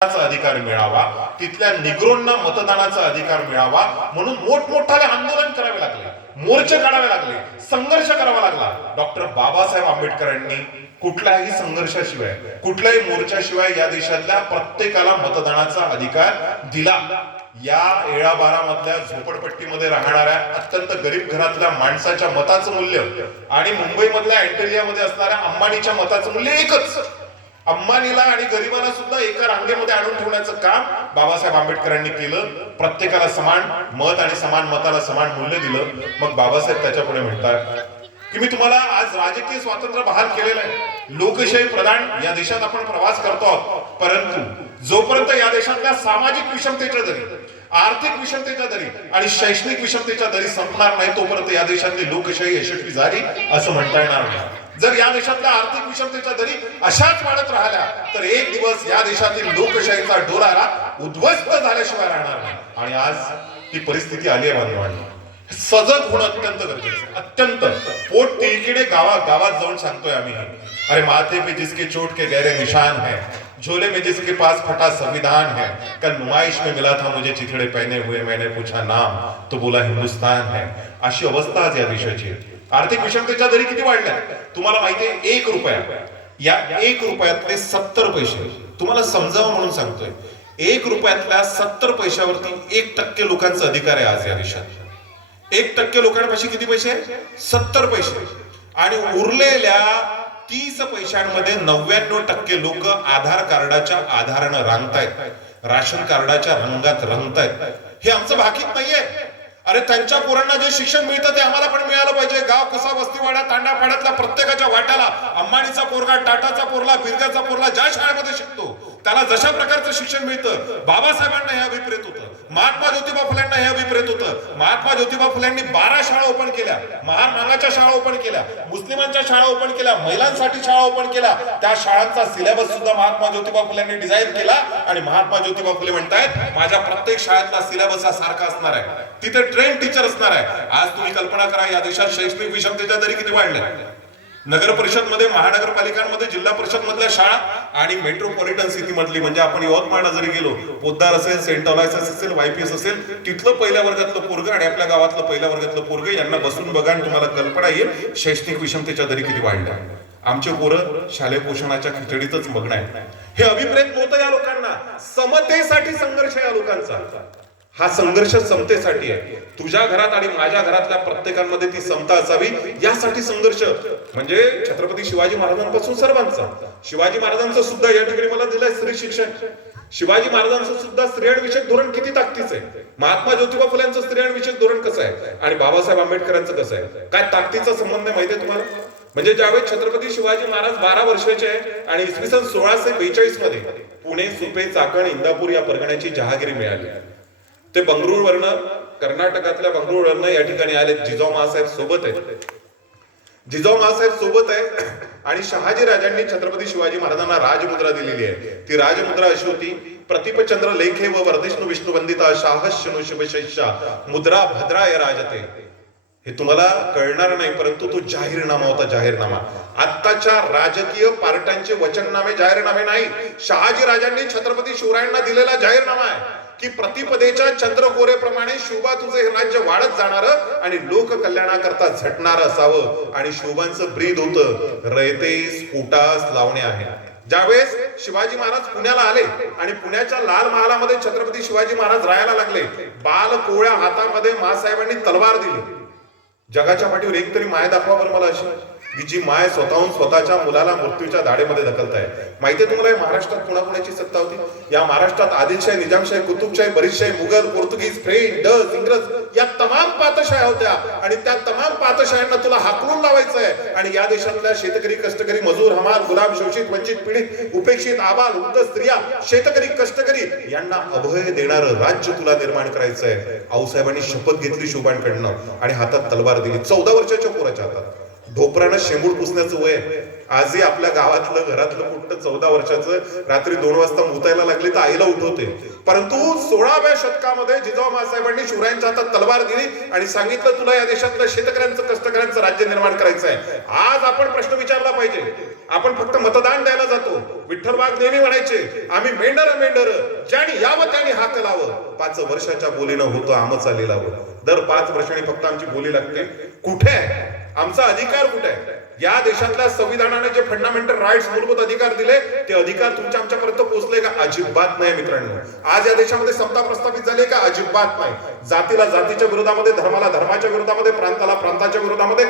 अधिकार मिळावा, तिथल्या निग्रोंना मतदानाचा अधिकार मिळावा म्हणून मोठमोठाले आंदोलन करावे लागले, मोर्चे काढावे लागले, संघर्ष करावा लागला. डॉक्टर बाबासाहेब आंबेडकरांनी कुठल्याही संघर्षाशिवाय, कुठल्याही मोर्चाशिवाय या देशातल्या प्रत्येकाला मतदानाचा अधिकार दिला. या 11-12 मधल्या झोपडपट्टीमध्ये राहणाऱ्या अत्यंत गरीब घरातल्या माणसाच्या मताचं मूल्य आणि मुंबईमधल्या अँटेलियामध्ये असणाऱ्या अंबानीच्या मताचं मूल्य एकच. अंबानीला आणि गरिबाला सुद्धा एका रांगेमध्ये आणून ठेवण्याचं काम बाबासाहेब आंबेडकरांनी केलं. प्रत्येकाला समान मत आणि समान मताला समान मूल्य दिलं. मग बाबासाहेब त्याच्यापुढे म्हणतात की मी तुम्हाला आज राजकीय स्वातंत्र्य बहाल केलेलं आहे, लोकशाही प्रधान या देशात आपण प्रवास करतो आहोत, परंतु जोपर्यंत या देशातल्या सामाजिक विषमतेच्या दरी, आर्थिक विषमतेच्या दरी आणि शैक्षणिक विषमतेच्या दरी संपणार नाही तोपर्यंत या देशातली लोकशाही यशस्वी झाली असं म्हणता येणार नाही. जर या देशातल्या आर्थिक विषमतेच्या दरी अशाच वाढत राहिल्या तर एक दिवस या देशातील लोकशाहीचा डोलारा उद्ध्वस्त झाल्याशिवाय राहणार नाही. आणि आज ती परिस्थिती आली आहे बांधवांनी. सजग होणं अत्यंत गरजेचं, अत्यंत. पोट तिळकीडे गावात जाऊन सांगतोय आम्ही, अरे माथे पे जिसके चोट के गहरे निशान है, झोले में जिसके पास फटा संविधान है, कल नुमाइश में मिला था मुझे चिथड़े पहने हुए, मैंने पूछा नाम तो बोला हिंदुस्तान है. अशी अवस्था आज या देशाची. आर्थिक विषमतेच्या दरी किती वाढल्या तुम्हाला माहितीये? 1 रुपया, या 1 रुपयातले 70 पैसे तुम्हाला समजावं म्हणून सांगतोय. 1 रुपयातल्या 70 पैशावरती 1% लोकांचा अधिकार आहे आज या देशात. 1% लोकांपाशी किती पैसे? 70 पैसे. आणि उरलेल्या 30 पैशांमध्ये 99% लोक आधार कार्डाच्या आधारानं रांगतायत, राशन कार्डाच्या रंगात रंगतायत. हे आमचं भाकीत नाहीये. अरे त्यांच्या पोरांना जे शिक्षण मिळतं ते आम्हाला पण मिळालं पाहिजे. गाव कसा, वस्तीवाडा, तांडापाड्यातल्या प्रत्येकाच्या वाट्याला अंबानीचा पोरगा, टाटाचा पोरला, बिरग्याचा पोरला ज्या शाळेमध्ये शिकतो त्याला जशा प्रकारचं शिक्षण मिळतं. बाबासाहेबांना हे अभिप्रेत होतं, महात्मा ज्योतिबा फुलेंना हे अभिप्रेत होतं. महात्मा ज्योतिबा फुलेंनी 12 शाळा ओपन केल्या, महान मागाच्या शाळा ओपन केल्या, मुस्लिमांच्या शाळा ओपन केल्या, महिलांसाठी शाळा ओपन केल्या. त्या शाळांचा सिलेबस सुद्धा महात्मा ज्योतिबा फुलेंनी डिझाईन केला. आणि महात्मा ज्योतिबा फुले म्हणतायत माझ्या प्रत्येक शाळेतला सिलेबस हा सारखा असणार आहे, तिथे ट्रेन टीचर असणार आहे. आज तुम्ही कल्पना करा या देशात शैक्षणिक विषमतेच्या दरी किती वाढल्या. नगर परिषद मध्ये, महानगरपालिकांमध्ये, जिल्हा परिषद मधल्या शाळा आणि मेट्रोपॉलिटन सिटी मधली, म्हणजे आपण यवतमाळला जरी गेलो, पोद्दार असेल, सेंट अलायन्स असेल, YPS असेल, तिथलं पहिल्या वर्गातलं पोरग आणि आपल्या गावातलं पहिल्या वर्गातलं पोरग यांना बसून बघा आणि तुम्हाला कल्पना येईल शैक्षणिक विषमतेच्या दरी किती वाढल्या. आमचे पोरं शालेय पोषणाच्या खिचडीतच मग्न आहेत. हे अभिप्रेत नव्हतं या लोकांना. समतेसाठी संघर्ष या लोकांचा. हा संघर्ष समतेसाठी आहे. तुझ्या घरात आणि माझ्या घरातल्या प्रत्येकामध्ये ती समता असावी यासाठी संघर्ष. म्हणजे छत्रपती शिवाजी महाराजांपासून सर्वांचा. शिवाजी महाराजांचं सुद्धा या ठिकाणी मला दिलंय स्त्री शिक्षण. शिवाजी महाराजांचं सुद्धा स्त्रियांविषयक धोरण किती ताकदीचं आहे. महात्मा ज्योतिबा फुलेंचं स्त्रियांविषयक धोरण कसं आहे आणि बाबासाहेब आंबेडकरांचं कसं आहे. काय ताकदीचा संबंध माहितीये तुम्हाला? म्हणजे ज्यावेळेस छत्रपती शिवाजी महाराज 12 वर्षाचे आहे आणि इसवी सन 1642 मध्ये पुणे, सुपे, चाकण, इंदापूर या परगण्याची जहागिरी मिळाली. ते बंगळुरूवरनं, कर्नाटकातल्या बंगळुरूवरनं या ठिकाणी आले. जिजाऊ मासाहेब सोबत आहेत, जिजाऊ मासाहेब सोबत आहे. आणि शहाजी राजांनी छत्रपती शिवाजी महाराजांना राजमुद्रा दिलेली आहे. ती राजमुद्रा अशी होती, प्रतिपचंद्र लेखे व वर्धिष्णू विष्णू वंदिता शाहशनु शिवशैषा मुद्रा भद्राय राजते. हे तुम्हाला कळणार नाही परंतु तो जाहीरनामा होता, जाहीरनामा. आत्ताच्या राजकीय पार्ट्यांचे वचननामे, जाहीरनामे नाही. शहाजी राजांनी छत्रपती शिवरायांना दिलेला जाहीरनामा आहे की प्रतिपदेच्या चंद्रकोरेप्रमाणे शिवबा तुझे हे राज्य वाढत जाणार आणि लोक कल्याणाकरता झटणार असावं. आणि शिवबांचं ब्रीद होतं रयते स्फुटास लावणे आहे. ज्यावेळेस शिवाजी महाराज पुण्याला आले आणि पुण्याच्या लाल महालामध्ये छत्रपती शिवाजी महाराज राहायला लागले, बाल कोळ्या हातामध्ये मासाहेबांनी तलवार दिली. जगाच्या पाठीवर एक तरी माय दाखवा बरं मला अशी की जी माय स्वतःहून स्वतःच्या मुलाला मृत्यूच्या दाढेमध्ये ढकलताय. माहितीये तुम्हाला महाराष्ट्रात कोणाकोणाची सत्ता होती? या महाराष्ट्रात आदिलशाही, निजामशाही, कुतुबशाही, बरीचशाही, मुघल, पोर्तुगीज, फ्रेंच, डच, इंग्रज या तमाम पातशाह्या होत्या. आणि त्या तमाम पातशाह्यांना तुला हाकलून लावायचंय. आणि या देशातल्या शेतकरी, कष्टकरी, मजूर, हमाल, गुलाम, शोषित, वंचित, पीडित, उपेक्षित, आबाल, वृद्ध, स्त्रिया, शेतकरी, कष्टकरी यांना अभय देणारं राज्य तुला निर्माण करायचंय. आऊसाहेबांनी शपथ घेतली शिवबांकडनं आणि हातात तलवार दिली. 14 वर्षाच्या पोराच्या हातात. ढोपरानं शेंबूड पुसण्याचं वय. आजही आपल्या गावातलं घरातलं कुठं 14 वर्षाचं रात्री 2 वाजता मुतायला लागली तर आईला उठवते. परंतु 16व्या शतकामध्ये जिजाऊ माँसाहेबांनी शिवरायांच्या हातात तलवार दिली आणि सांगितलं तुला या देशातलं शेतकऱ्यांचं कष्टकऱ्यांचं राज्य निर्माण करायचं आहे. आज आपण प्रश्न विचारला पाहिजे. आपण फक्त मतदान द्यायला जातो. विठ्ठल वाघ नेहमी म्हणायचे आम्ही मेंढर ज्याने यावं त्याने हाक लावं. 5 वर्षाच्या बोलीनं होतं आमचा लिलावं. दर 5 वर्षांनी फक्त आमची बोली लागते. कुठे आहे आमचा अधिकार? कुठे आहे? या देशातल्या संविधानाने जे फंडामेंटल राईट्स मूलभूत अधिकार दिले ते अधिकार तुमच्या आमच्यापर्यंत पोहोचले का? अजिबात नाही मित्रांनो. आज या देशामध्ये समता प्रस्थापित झाली का? अजिबात नाही. जातीला जातीच्या विरोधामध्ये, धर्माला धर्माच्या विरोधामध्ये, प्रांताला प्रांताच्या विरोधामध्ये,